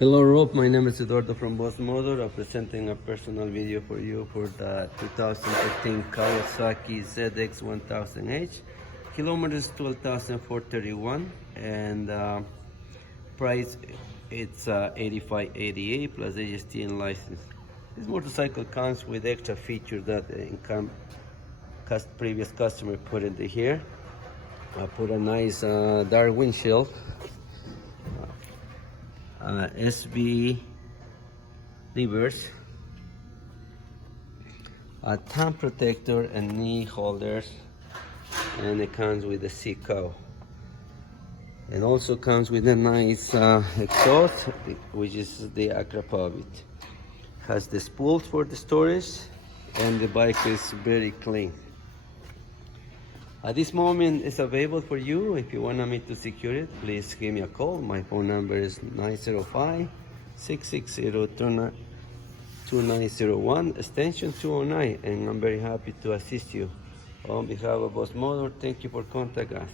Hello Rob, my name is Eduardo from Boss Motor. I'm presenting a personal video for you for the 2015 Kawasaki ZX1000H. Kilometers 12,431 and price it's 8588 plus AST and license. This motorcycle comes with extra features that previous customer put into here. I put a nice dark windshield. SV levers, a thumb protector and knee holders, and it comes with a seat cover. It also comes with a nice exhaust, which is the Acrapavit. Has the spools for the storage, and the bike is very clean. At this moment, it's available for you. If you want me to secure it, please give me a call. My phone number is 905-660-2901, extension 209, and I'm very happy to assist you. On behalf of Boss Motor, thank you for contacting us.